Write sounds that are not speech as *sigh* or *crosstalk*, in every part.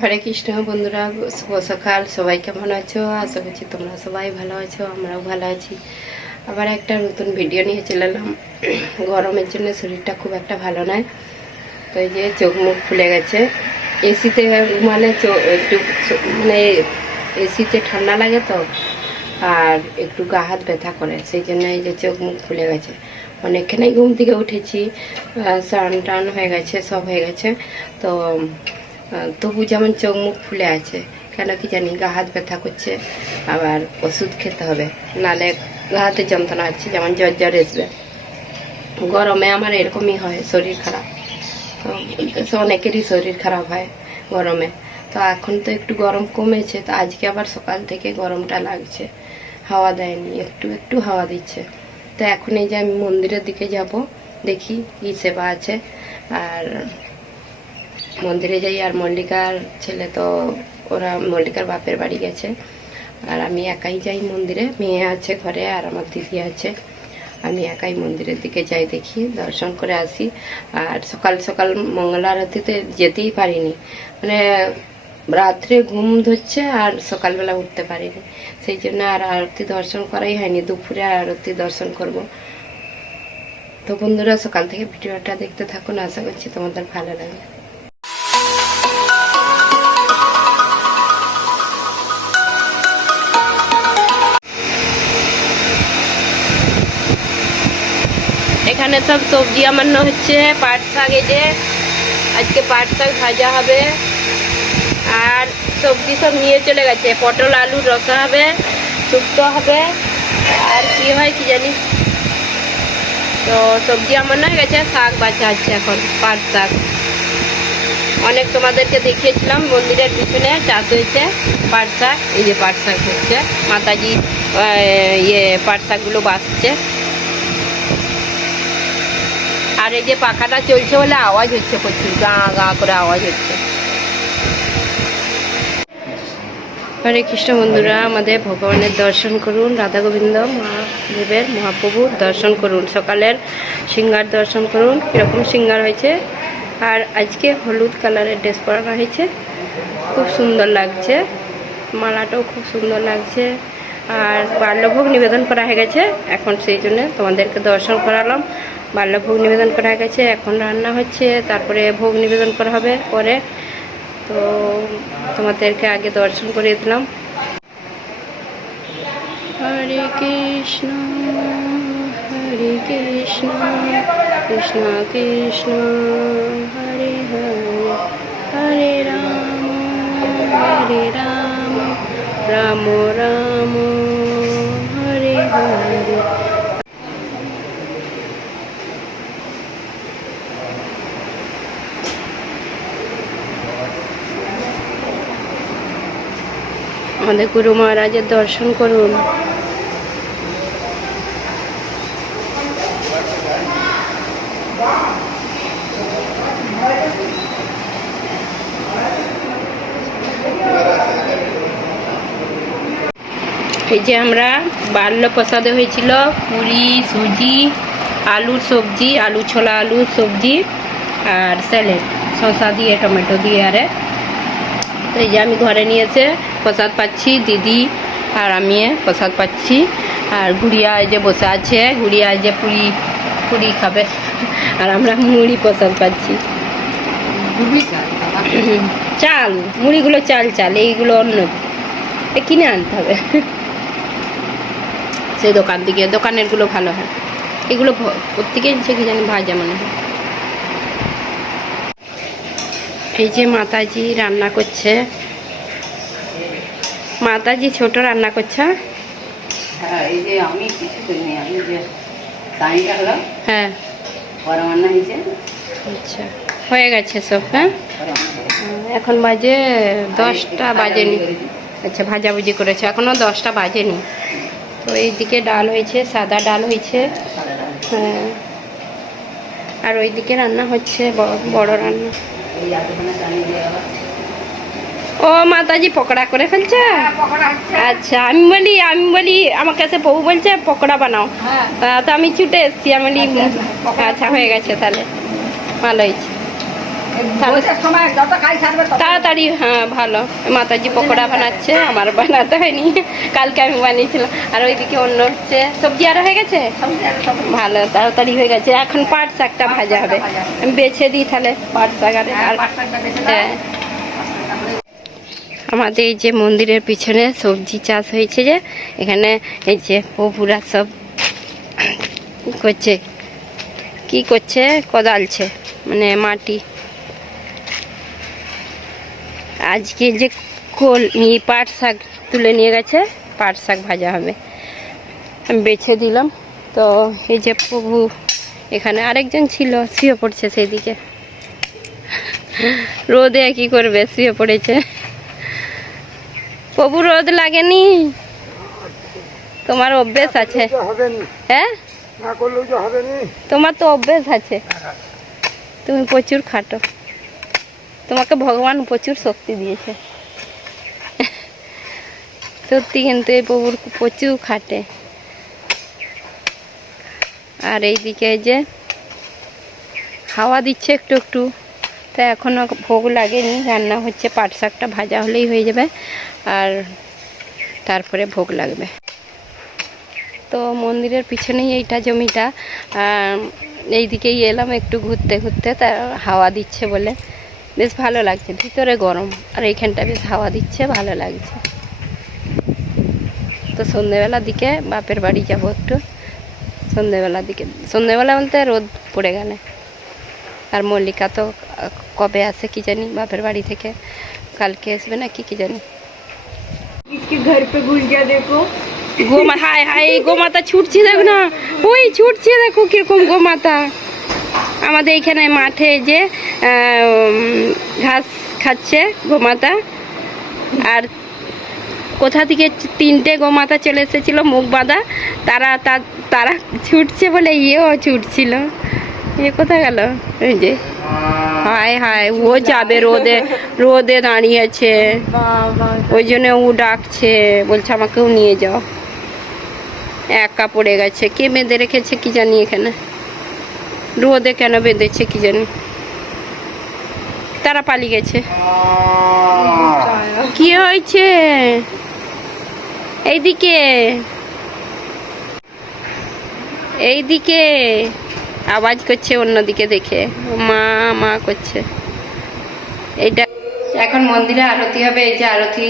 হরে কৃষ্ণ বন্ধুরা শুভ সকাল সবাই কেমন আছো? আশা করছি তোমরা সবাই ভালো আছো, আমরাও ভালো আছি। আবার একটা নতুন ভিডিও নিয়ে চলে এলাম। গরমের জন্য শরীরটা খুব একটা ভালো নয়। তো এই যে চোখ মুখ ফুলে গেছে। এসিতে মানে একটু মানে এসিতে ঠান্ডা লাগে তো, আর একটু গা হাত ব্যথা করে, সেই জন্য এই যে চোখ মুখ ফুলে গেছে। অনেকখানেই ঘুম থেকে উঠেছি স্নান টান হয়ে গেছে, সব হয়ে গেছে। তো তবু যেমন চোখ মুখ ফুলে আছে, কেন কি জানি, গা হাত ব্যথা করছে, আবার ওষুধ খেতে হবে, নালে গা হাতে যন্ত্রণা হচ্ছে, যেমন জ্বর জ্বর আসবে গরমে আমার এরকমই হয়, শরীর খারাপ। অনেকেরই শরীর খারাপ হয় গরমে। তো এখন তো একটু গরম কমেছে, তো আজকে আবার সকাল থেকে গরমটা লাগছে। হাওয়া দেয়নি, একটু একটু হাওয়া দিচ্ছে। তো এখন এই যে আমি মন্দিরের দিকে যাব, দেখি কি সেবা আছে। আর মন্দিরে যাই আর মল্লিকার ছেলে তো, ওরা মল্লিকার বাপের বাড়ি গেছে। আর আমি একাই যাই মন্দিরে, মেয়ে আছে ঘরে আর আমার দিদি আছে। আমি একাই মন্দিরের দিকে যাই দেখি, দর্শন করে আসি। আর সকাল সকাল মঙ্গল আরতিতে যেতেই পারিনি। মানে রাত্রে ঘুম ধরছে আর সকালবেলা উঠতে পারিনি। সেই জন্য আর আরতি দর্শন করাই হয়নি, দুপুরে আরতি দর্শন করব। তো বন্ধুরা, সকাল থেকে ভিডিওটা দেখতে থাকুন। আশা করছি তোমাদের ভালো লাগবে। এখানে সব সবজি আমান্য হচ্ছে পাট শাক এই যে আজকে পাট শাক ভাজা হবে আর সবজি সব নিয়ে চলে গেছে পটল আলুর রসা হবে শুক্তো হবে আর কি হয় কি জানি তো সবজি আমান্য হয়ে গেছে শাক বাছা হচ্ছে এখন পাট শাক অনেক তোমাদেরকে দেখিয়েছিলাম মন্দিরের পিছনে চাষ হয়েছে পাট শাক এই যে পাট শাক হচ্ছে মাতাজি আহ, ইয়ে পাট শাকগুলো বাঁচছে। আর এই যে পাখাটা চলছে বলে আওয়াজ হচ্ছে প্রচুর, গা গা করে আওয়াজ হচ্ছে। হরে কৃষ্ণ বন্ধুরা, আমাদের ভগবানের দর্শন করুন, রাধা গোবিন্দ মহাদেবের মহাপ্রভুর দর্শন করুন, সকালের সিঙ্গার দর্শন করুন, কীরকম সিঙ্গার হয়েছে। আর আজকে হলুদ কালারের ড্রেস পরানো হয়েছে, খুব সুন্দর লাগছে, মালাটাও খুব সুন্দর লাগছে। আর বাল্যভোগ নিবেদন করা হয়ে গেছে, এখন সেই জন্য তোমাদেরকে দর্শন করালাম। বাল্যভোগ নিবেদন করা গেছে, এখন রান্না হচ্ছে, তারপরে ভোগ নিবেদন করা হবে পরে। তো তোমাদেরকে আগে দর্শন করিয়ে দিলাম। হরে কৃষ্ণ হরে কৃষ্ণ কৃষ্ণ কৃষ্ণ, হরে হরে হরে রাম হরে রাম রাম রাম, হরে হরে। আমাদের গুরু মহারাজের দর্শন করুন। এই যে আমরা বাল্য প্রসাদে হয়েছিল পুরি সুজি, আলুর সবজি, আলু ছোলা, আলুর সবজি আর স্যালেড। শসা দিয়ে, টমেটো দিয়ে আরে। এই যে আমি ঘরে নিয়ে এসে প্রসাদ পাচ্ছি দিদি আর আমি প্রসাদ পাচ্ছি। আর গুড়িয়া এই যে বসে আছে গুড়িয়া যে পুরি পুরি খাবে। আর আমরা মুড়ি প্রসাদ পাচ্ছি। *clears throat* চাল মুড়িগুলো চাল চাল এইগুলো অন্য। এ কিনে আনতে হবে। সেই দোকান থেকে দোকানেরগুলো ভালো হয়। এগুলো কোত্থেকে এনেছে কি জানি ভাজা মনে হয়। এই যে মাতাজি রান্না করছে। মাতাজি ছোট রান্না করছে। হ্যাঁ এই যে আমি কিছু করিনি আমি যে পানিটা হলো হ্যাঁ। গরম রান্না হয়েছে। আচ্ছা হয়ে গেছে সব হ্যাঁ। এখন বাজে দশটা বাজেনি। আচ্ছা ভাজাভুজি করেছে এখনও দশটা বাজেনি। তো এইদিকে ডাল হয়েছে সাদা ডাল হয়েছে। হ্যাঁ। আর ওইদিকে রান্না হচ্ছে বড় রান্না এই এতক্ষণে পানি দেওয়া হবে। ও মাতাজি পকোড়া করে ফেলছে? আচ্ছা আমি বলি আমি বলি আমার কাছে বউ বলছে পকোড়া বানাও। তো আমি ছুটে এসছি আমি বলি আচ্ছা হয়ে গেছে তাহলে। ভালো হয়েছে। তাড়াতাড়ি হ্যাঁ ভালো। মাতাজি পকোড়া বানাচ্ছে আমার বানাতে হয়নি। কালকে আমি বানিয়েছিলাম। আর ওইদিকে অন্য হচ্ছে সবজি আরও হয়ে গেছে? ভালো তাড়াতাড়ি হয়ে গেছে। এখন পাট শাকটা ভাজা হবে। আমি বেছে দিই তাহলে পাট শাক আর হ্যাঁ, আর পাঁচ টাকা বেশি দাও। হ্যাঁ আমাদের এই যে মন্দিরের পিছনে সবজি চাষ হয়েছে যে, এখানে এই যে প্রভুরা সব করছে। কি করছে? কোদালছে মানে মাটি। আজকে যে কোল ই পাট শাক তুলে নিয়ে গেছে, পাট শাক ভাজা হবে। আমি বেছে দিলাম। তো এই যে প্রভু এখানে আরেকজন ছিল, শুয়ে পড়ছে সেদিকে রোদে কি করবে? শুয়ে পড়েছে। প্রভু রোদ লাগেনি? তোমার অভ্যেস আছে। হ্যাঁ? তোমার তো অভ্যেস আছে। তুমি প্রচুর খাটো। তোমাকে ভগবান প্রচুর শক্তি দিয়েছে। সত্যি কিন্তু এই প্রভুর প্রচুর খাটে। আর এইদিকে এই যে হাওয়া দিচ্ছে একটু একটু। তা এখনও ভোগ লাগেনি রান্না হচ্ছে পাট শাকটা ভাজা হলেই হয়ে যাবে আর তারপরে ভোগ লাগবে। তো মন্দিরের পিছনেই এইটা জমিটা আম, এইদিকেই এলাম একটু ঘুরতে ঘুরতে তা হাওয়া দিচ্ছে বলে। বেশ ভালো লাগছে ভিতরে গরম আর এইখানটা বেশ হাওয়া দিচ্ছে ভালো লাগছে। তো সন্ধেবেলার দিকে বাপের বাড়ি যাব একটু। সন্ধেবেলার দিকে সন্ধেবেলা বলতে রোদ পড়ে গেলে। আর মল্লিকা তো কবে আসে কি জানি বাপের বাড়ি থেকে। কালকে আসবে না কি কি জানি ঘর পে ঘুল গিয়া হায় হায় এই গোমাতা ছুটছে দেখো না। ওই ছুটছে দেখো কীরকম গোমাতা। আমাদের এখানে মাঠে যে ঘাস খাচ্ছে গোমাতা। আর কোথা থেকে তিনটে গোমাতা চলে এসেছিল মুখ বাঁধা তারা তারা ছুটছে বলে ইয়েও ছুটছিল। এ কোথায় গেল এই যে হায় হায় ও যাবে রোদে রোদে দাঁড়িয়েছে ওই জন্য ও ডাকছে বলছে আমাকেও নিয়ে যাও একা পড়ে গেছে কে বেঁধে রেখেছে কি জানি এখানে রোদে কেন বেঁধেছে কি জানি তারা পালিয়ে গেছে কি হয়েছে এইদিকে এইদিকে আওয়াজ করছে, অন্যদিকে দেখে। মা মা করছে। এইটা এখন মন্দিরে আরতি হবে, এই যে আরতি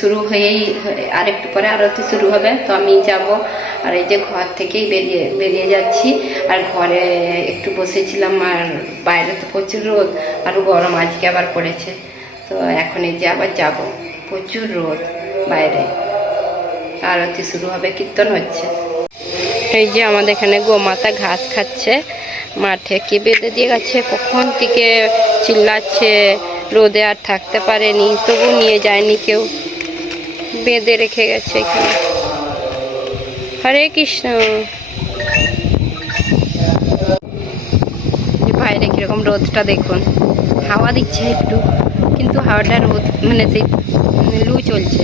শুরু হয়েই আর একটু পরে আরতি শুরু হবে। তো আমি যাব, আর এই যে ঘর থেকেই বেরিয়ে বেরিয়ে যাচ্ছি। আর ঘরে একটু বসেছিলাম, আর বাইরে তো প্রচুর রোদ, আর গরম আজকে আবার পড়েছে। তো এখন এই যে আবার যাব, প্রচুর রোদ বাইরে। আরতি শুরু হবে, কীর্তন হচ্ছে। এই যে আমাদের এখানে গোমাতা ঘাস খাচ্ছে। মাঠে কি বেঁধে দিয়ে গেছে, কখন থেকে চিল্লাচ্ছে, রোদে আর থাকতে পারেনি, তবু নিয়ে যায়নি কেউ। বেঁধে রেখে গেছে এখানে। হরে কৃষ্ণ। বাইরে কীরকম রোদটা দেখুন। হাওয়া দিচ্ছে একটু, কিন্তু হাওয়াটা রোদ মানে সেই লু চলছে।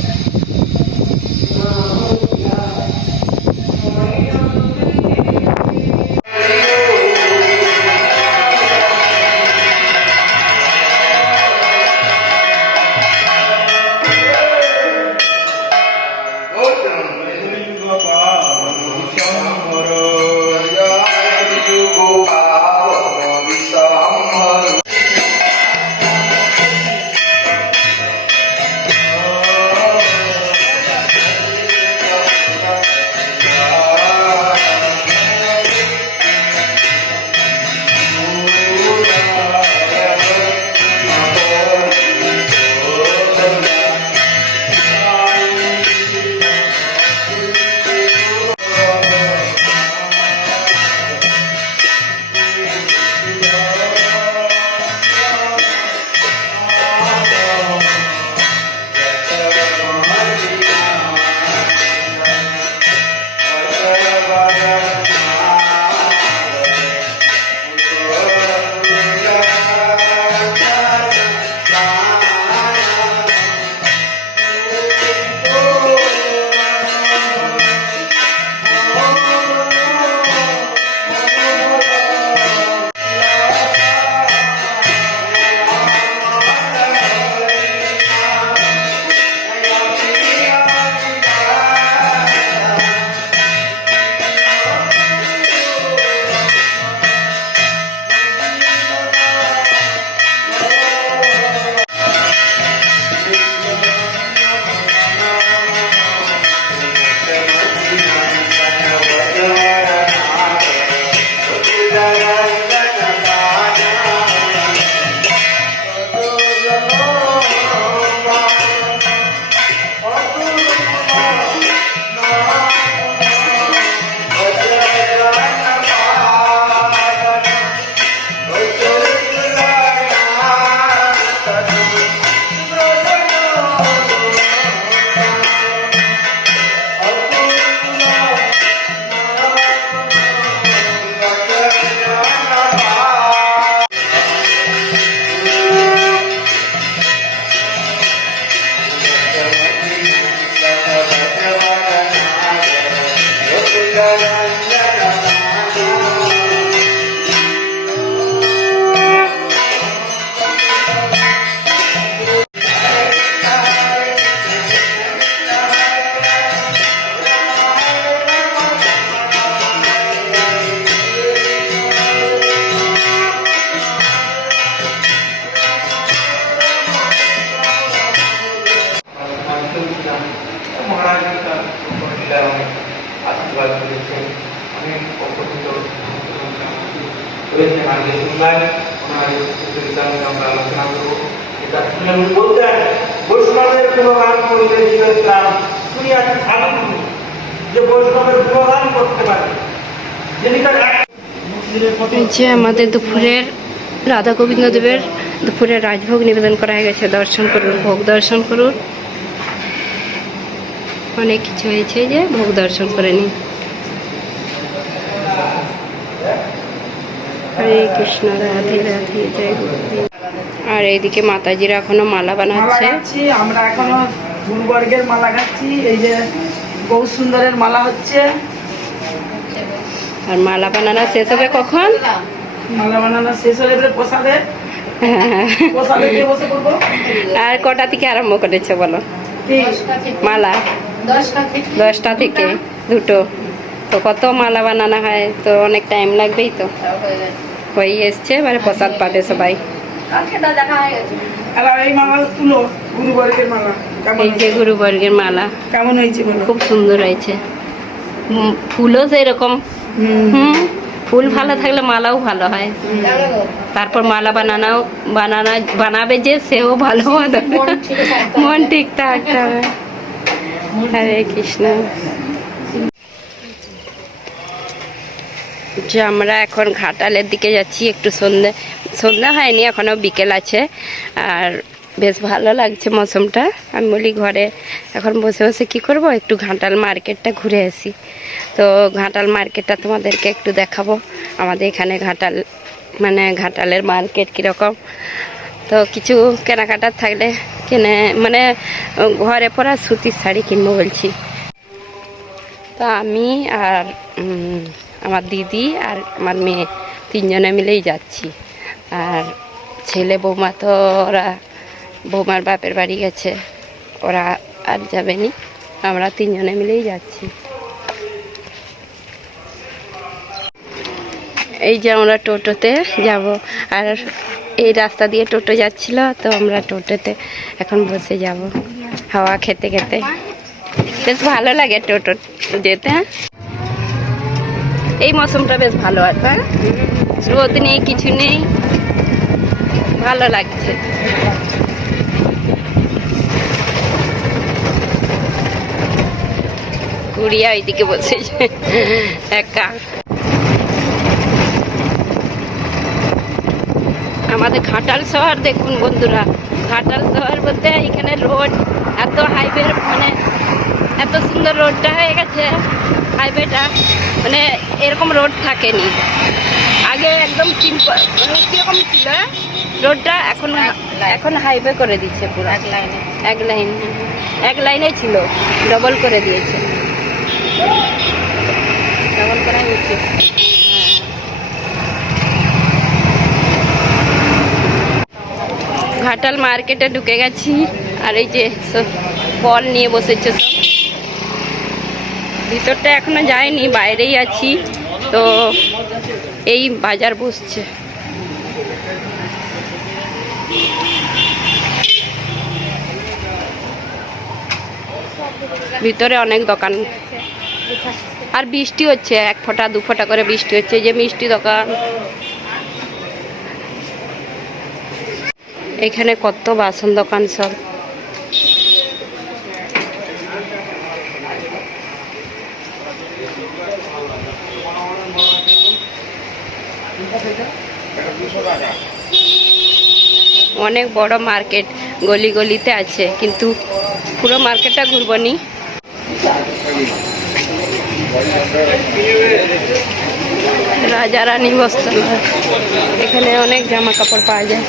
ভালো যে বৈষ্ণবের করতে পারে। যিনি তার যে আমাদের দুপুরের রাধা গোবিন্দ দেবের দুপুরের রাজভোগ নিবেদন করা হয়ে গেছে দর্শন করুন ভোগ দর্শন করুন। অনেক কিছু হয়েছে যে ভোগ দর্শন করে নিন। হরে কৃষ্ণ রাধে রাধে জয় আর এইদিকে মাতাজিরা এখনও মালা মালা বানাচ্ছে আমরা এখনও গুরুবর্গের মালা গাচ্ছি এই যে বহু সুন্দরের মালা হচ্ছে। আর মালা বানানো শেষ হবে কখন? মালা বানানো শেষ গেলে প্রসাদে। *laughs* আর কটা থেকে আরম্ভ করেছে বলো? মালা। দশটা থেকে। দুটো। তো কত মালা বানানো হয়? তো অনেক টাইম লাগবেই তো। হয়ে এসছে এবারে প্রসাদ পাবে সবাই। এই মালা তুলো গুরুবর্গের মালা। কেমন এই যে গুরুবর্গের মালা। কেমন হয়েছে খুব সুন্দর হয়েছে। ফুলও সেরকম। হুম। হুম ফুল ভালো থাকলে মালাও ভালো হয়। তারপর মালা বানানো বানানো বানাবে যে সেও ভালো মন ঠিক থাকতে হবে। হরে কৃষ্ণ। যে আমরা এখন ঘাটালের দিকে যাচ্ছি একটু সন্ধে সন্ধ্যা হয়নি এখনও বিকেল আছে। আর বেশ ভালো লাগছে মৌসুমটা। আমি বলি ঘরে এখন বসে বসে কি করব? একটু ঘাটাল মার্কেটটা ঘুরে আসি। তো ঘাটাল মার্কেটটা তোমাদেরকে একটু দেখাবো। আমাদের এখানে ঘাটাল মানে ঘাটালের মার্কেট কীরকম। তো কিছু কেনাকাটার থাকলে কিনে মানে ঘরে পরা সুতির শাড়ি কিনবো বলছি। তো আমি আর আমার দিদি আর আমার মেয়ে তিনজনে মিলেই যাচ্ছি। আর ছেলে বৌমা তো ওরা বৌমার বাপের বাড়ি গেছে, ওরা আর যাবে নি আমরা তিনজনে মিলেই যাচ্ছি এই যে আমরা টোটোতে যাব, আর এই রাস্তা দিয়ে টোটো যাচ্ছিল, তো আমরা টোটোতে এখন বসে যাব, হাওয়া খেতে খেতে বেশ ভালো লাগে টোটো যেতে হ্যাঁ? এই মৌসুমটা বেশ ভালো হ্যাঁ? রোদ নেই, কিছু নেই ভালো লাগছে। গুড়িয়া ওইদিকে বসে একা। আমাদের ঘাটাল শহর দেখুন বন্ধুরা। ঘাটাল শহর বলতে এখানে রোড, এত হাইওয়ে মানে এত সুন্দর রোডটা হয়ে গেছে। হাইওয়েটা মানে এরকম রোড থাকেনি। আগে একদম সিম্পল মানে কীরকম ছিল? রোডটা এখন এখন হাইওয়ে করে দিচ্ছে পুরো। এক লাইনে এক লাইন এক লাইনে ছিল। ডবল করে দিয়েছে। ডবল করাই উচিত হ্যাঁ। ঘাটাল মার্কেটে ঢুকে গেছি। আর এই যে সব ফল নিয়ে বসেছে সব। ভিতরটা এখনও যায়নি বাইরেই আছি। তো এই বাজার বসছে। ভিতরে অনেক দোকান। আর বৃষ্টি হচ্ছে, এক ফোঁটা, দু ফোঁটা করে বৃষ্টি হচ্ছে যে মিষ্টি দোকান। এখানে কত বাসন দোকান সব। অনেক বড় মার্কেট গলি গলিতে আছে, কিন্তু পুরো মার্কেটটা ঘুরবো নি। রাজা রানী বস্ত্র এখানে অনেক জামা কাপড় পাওয়া যায়।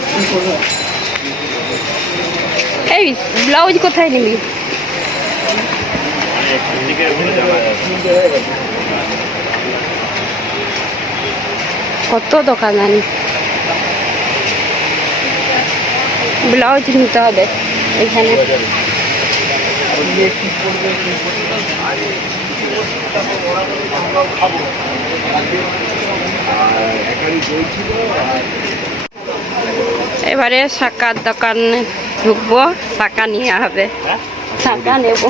এই, ব্লাউজ কোথায় নিবি? কত দোকান জানি ব্লাউজ নিতে হবে এখানে। এবারে শাকার দোকানে ঢুকবো, শাকা নিয়ে হবে। শাকা নেব।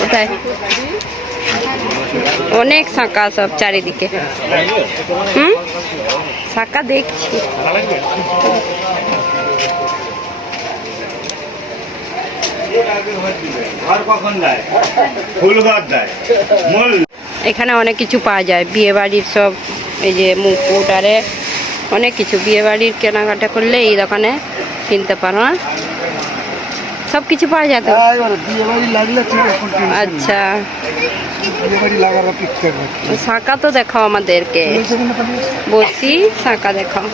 কোথায় অনেক শাঁকা সব চারিদিকে। হুম? শাঁকা দেখছি। এখানে অনেক কিছু পাওয়া যায়। বিয়ে বাড়ির সব এই যে মুকুট আরে অনেক কিছু। বিয়ে বাড়ির কেনাকাটা করলে এই দোকানে কিনতে পারো হ্যাঁ? সব কিছু পাওয়া যায় তো? হ্যাঁ। আচ্ছা। শাঁকা তো দেখাও আমাদেরকে। বসি শাঁকা দেখাও।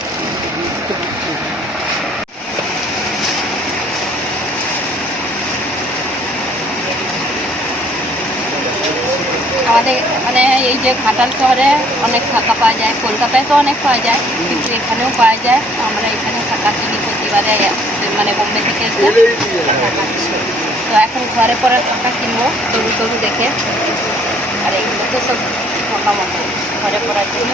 আমাদের মানে এই যে ঘাটাল শহরে অনেক শাখা পাওয়া যায় কলকাতায় তো অনেক পাওয়া যায় কিন্তু এখানেও পাওয়া যায়। আমরা এখানে শাখা কিনি প্রতিবারে মানে বোম্বে থেকে। তো এখন ঘরে পরে শাখা কিনবো তরু তরু দেখে। আর এইগুলো তো সব মোটামুটি ঘরে পড়ার জন্য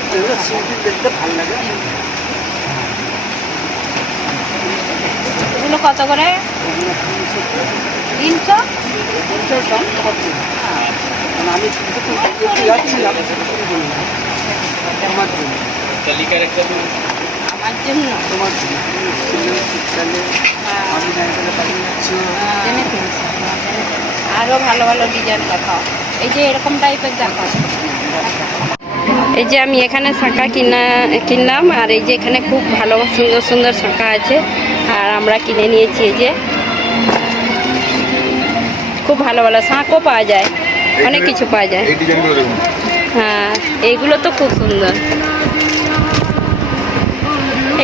এগুলো কত করে? তিনশো আমি যাচ্ছিলাম আমার জন্য। আমার জন্য? তোমার জন্য। শীতকালে হ্যাঁ, আমি। আরও ভালো ভালো ডিজাইন দেখাও। এই যে এরকম টাইপের দেখাও। এই যে আমি এখানে শাঁখা কিনা কিনলাম আর এই যে এখানে খুব ভালো সুন্দর সুন্দর শাঁখা আছে। আর আমরা কিনে নিয়েছি এই যে। খুব ভালো ভালো শাঁখও পাওয়া যায়। অনেক কিছু পাওয়া যায়। হ্যাঁ এইগুলো তো খুব সুন্দর।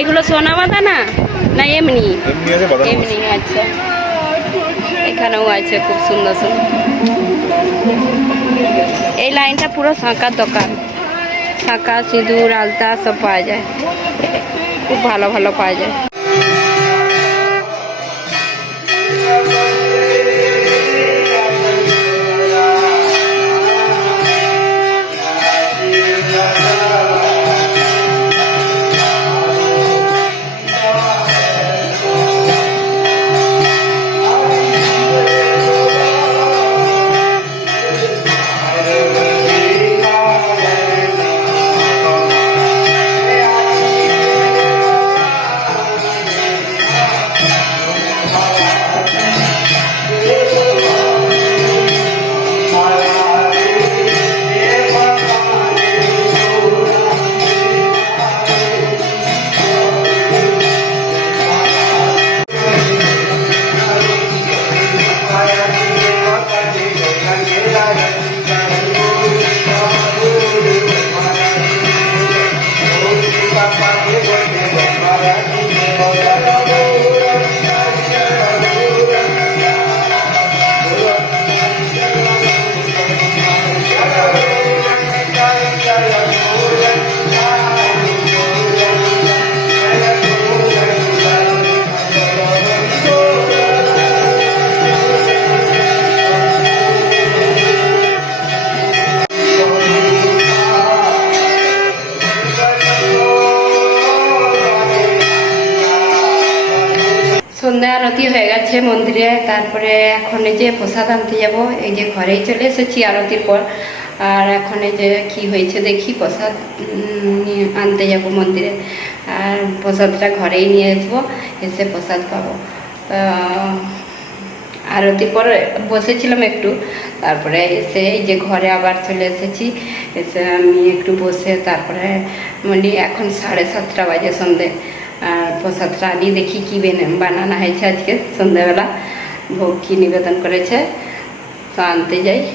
এগুলো সোনা বাঁধা না? না এমনি? এমনি আছে এমনি আচ্ছা। এখানেও আছে খুব সুন্দর সুন্দর। এই লাইনটা পুরো শাঁকার দোকান। শাঁকা সিঁদুর আলতা সব পাওয়া যায়। খুব ভালো ভালো পাওয়া যায়। মন্দিরে, তারপরে এখন এই যে প্রসাদ আনতে যাব, এই যে ঘরেই চলে এসেছি আরতির পর। আর এখন এই যে কি হয়েছে দেখি, প্রসাদ আনতে যাব মন্দিরে। আর প্রসাদটা ঘরেই নিয়ে আসব, এসে প্রসাদ পাবো। তা, আরতির পর বসেছিলাম একটু, তারপরে এসে এই যে ঘরে আবার চলে এসেছি। এসে আমি একটু বসে তারপরে মানে এখন সাড়ে সাতটা বাজে সন্ধে। আর প্রসাদটা আনি দেখি কী বেনে- বানানো হয়েছে আজকে সন্ধ্যাবেলা। ভোগ কী নিবেদন করেছে, তো আনতে যাই।